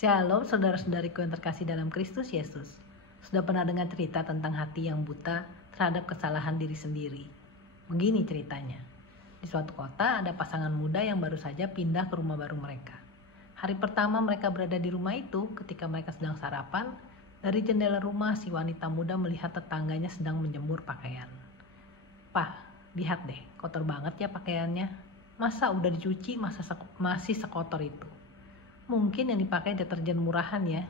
Shalom saudara-saudariku yang terkasih dalam Kristus Yesus. Sudah pernah dengar cerita tentang hati yang buta terhadap kesalahan diri sendiri? Begini ceritanya. Di suatu kota ada pasangan muda yang baru saja pindah ke rumah baru mereka. Hari pertama mereka berada di rumah itu, ketika mereka sedang sarapan, dari jendela rumah si wanita muda melihat tetangganya sedang menjemur pakaian. "Pah, lihat deh, kotor banget ya pakaiannya. Masa udah dicuci masih sekotor itu? Mungkin yang dipakai deterjen murahan ya,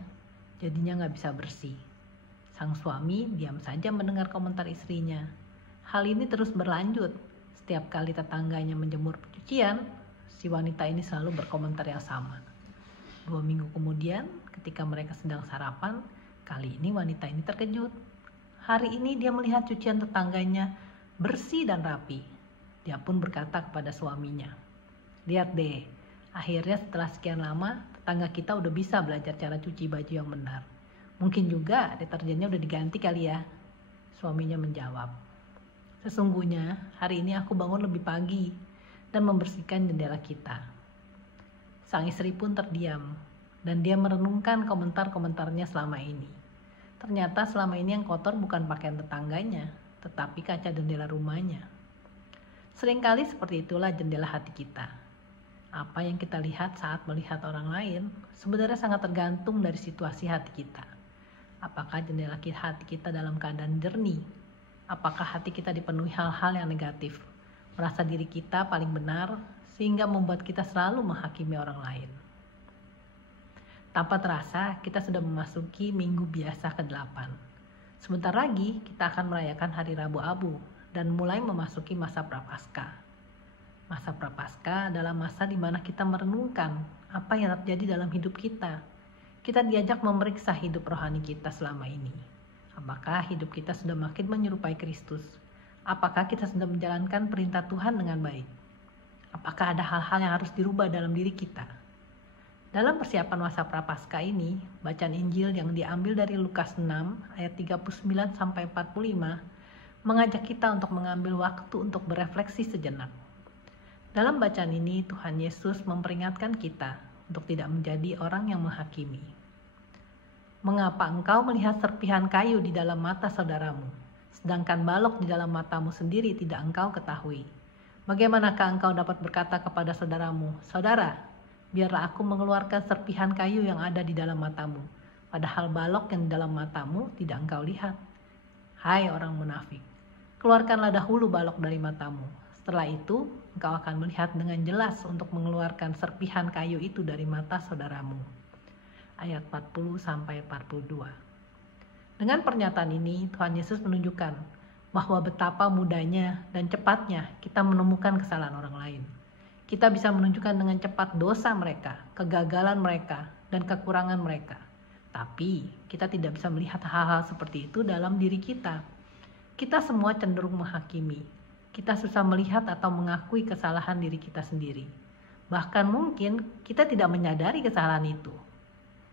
jadinya nggak bisa bersih." Sang suami diam saja mendengar komentar istrinya. Hal ini terus berlanjut. Setiap kali tetangganya menjemur cucian, si wanita ini selalu berkomentar yang sama. 2 minggu kemudian, ketika mereka sedang sarapan, kali ini wanita ini terkejut. Hari ini dia melihat cucian tetangganya bersih dan rapi. Dia pun berkata kepada suaminya, "Lihat deh, akhirnya setelah sekian lama, tetangga kita udah bisa belajar cara cuci baju yang benar. Mungkin juga deterjennya udah diganti kali ya." Suaminya menjawab, "Sesungguhnya hari ini aku bangun lebih pagi dan membersihkan jendela kita." Sang istri pun terdiam dan dia merenungkan komentar-komentarnya selama ini. Ternyata selama ini yang kotor bukan pakaian tetangganya, tetapi kaca jendela rumahnya. Seringkali seperti itulah jendela hati kita. Apa yang kita lihat saat melihat orang lain sebenarnya sangat tergantung dari situasi hati kita. Apakah jendela hati kita dalam keadaan jernih? Apakah hati kita dipenuhi hal-hal yang negatif? Merasa diri kita paling benar sehingga membuat kita selalu menghakimi orang lain. Tanpa terasa kita sudah memasuki minggu biasa ke-8. Sebentar lagi kita akan merayakan hari Rabu Abu dan mulai memasuki masa Prapaskah. Masa Prapaskah adalah masa di mana kita merenungkan apa yang terjadi dalam hidup kita. Kita diajak memeriksa hidup rohani kita selama ini. Apakah hidup kita sudah makin menyerupai Kristus? Apakah kita sudah menjalankan perintah Tuhan dengan baik? Apakah ada hal-hal yang harus dirubah dalam diri kita? Dalam persiapan masa Prapaskah ini, bacaan Injil yang diambil dari Lukas 6 ayat 39 sampai 45 mengajak kita untuk mengambil waktu untuk berefleksi sejenak. Dalam bacaan ini, Tuhan Yesus memperingatkan kita untuk tidak menjadi orang yang menghakimi. "Mengapa engkau melihat serpihan kayu di dalam mata saudaramu, sedangkan balok di dalam matamu sendiri tidak engkau ketahui? Bagaimanakah engkau dapat berkata kepada saudaramu, 'Saudara, biarlah aku mengeluarkan serpihan kayu yang ada di dalam matamu,' padahal balok yang di dalam matamu tidak engkau lihat? Hai orang munafik, keluarkanlah dahulu balok dari matamu. Setelah itu, engkau akan melihat dengan jelas untuk mengeluarkan serpihan kayu itu dari mata saudaramu." Ayat 40-42. Dengan pernyataan ini, Tuhan Yesus menunjukkan bahwa betapa mudahnya dan cepatnya kita menemukan kesalahan orang lain. Kita bisa menunjukkan dengan cepat dosa mereka, kegagalan mereka, dan kekurangan mereka. Tapi kita tidak bisa melihat hal-hal seperti itu dalam diri kita. Kita semua cenderung menghakimi. Kita susah melihat atau mengakui kesalahan diri kita sendiri. Bahkan mungkin kita tidak menyadari kesalahan itu.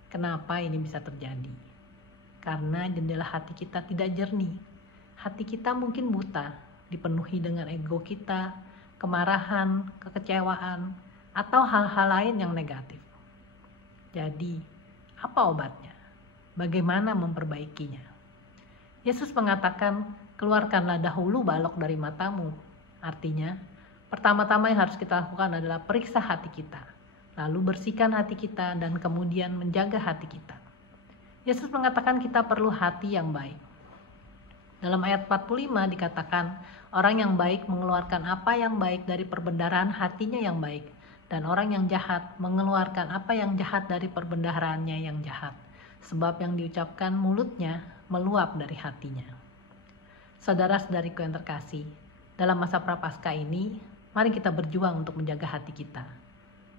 Kenapa ini bisa terjadi? Karena jendela hati kita tidak jernih. Hati kita mungkin buta, dipenuhi dengan ego kita, kemarahan, kekecewaan, atau hal-hal lain yang negatif. Jadi, apa obatnya? Bagaimana memperbaikinya? Yesus mengatakan, "Keluarkanlah dahulu balok dari matamu." Artinya, pertama-tama yang harus kita lakukan adalah periksa hati kita, lalu bersihkan hati kita, dan kemudian menjaga hati kita. Yesus mengatakan kita perlu hati yang baik. Dalam ayat 45 dikatakan, orang yang baik mengeluarkan apa yang baik dari perbendaharaan hatinya yang baik, dan orang yang jahat mengeluarkan apa yang jahat dari perbendaharaannya yang jahat, sebab yang diucapkan mulutnya meluap dari hatinya. Saudara-saudariku yang terkasih, dalam masa Prapaskah ini, mari kita berjuang untuk menjaga hati kita.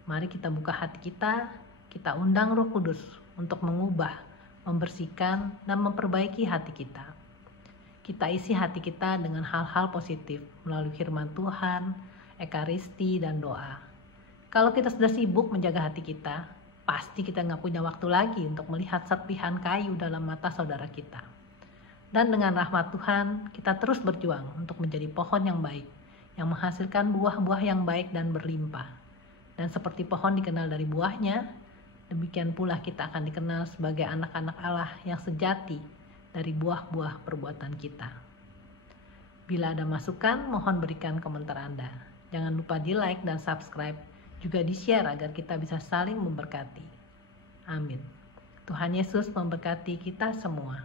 Mari kita buka hati kita undang Roh Kudus untuk mengubah, membersihkan, dan memperbaiki hati kita. Kita isi hati kita dengan hal-hal positif melalui firman Tuhan, ekaristi, dan doa. Kalau kita sudah sibuk menjaga hati kita, pasti kita nggak punya waktu lagi untuk melihat serpihan kayu dalam mata saudara kita. Dan dengan rahmat Tuhan, kita terus berjuang untuk menjadi pohon yang baik, yang menghasilkan buah-buah yang baik dan berlimpah. Dan seperti pohon dikenal dari buahnya, Demikian pula kita akan dikenal sebagai anak-anak Allah yang sejati dari buah-buah perbuatan kita. Bila ada masukan, mohon berikan komentar Anda. Jangan lupa di-like dan subscribe, juga di-share agar kita bisa saling memberkati. Amin. Tuhan Yesus memberkati kita semua.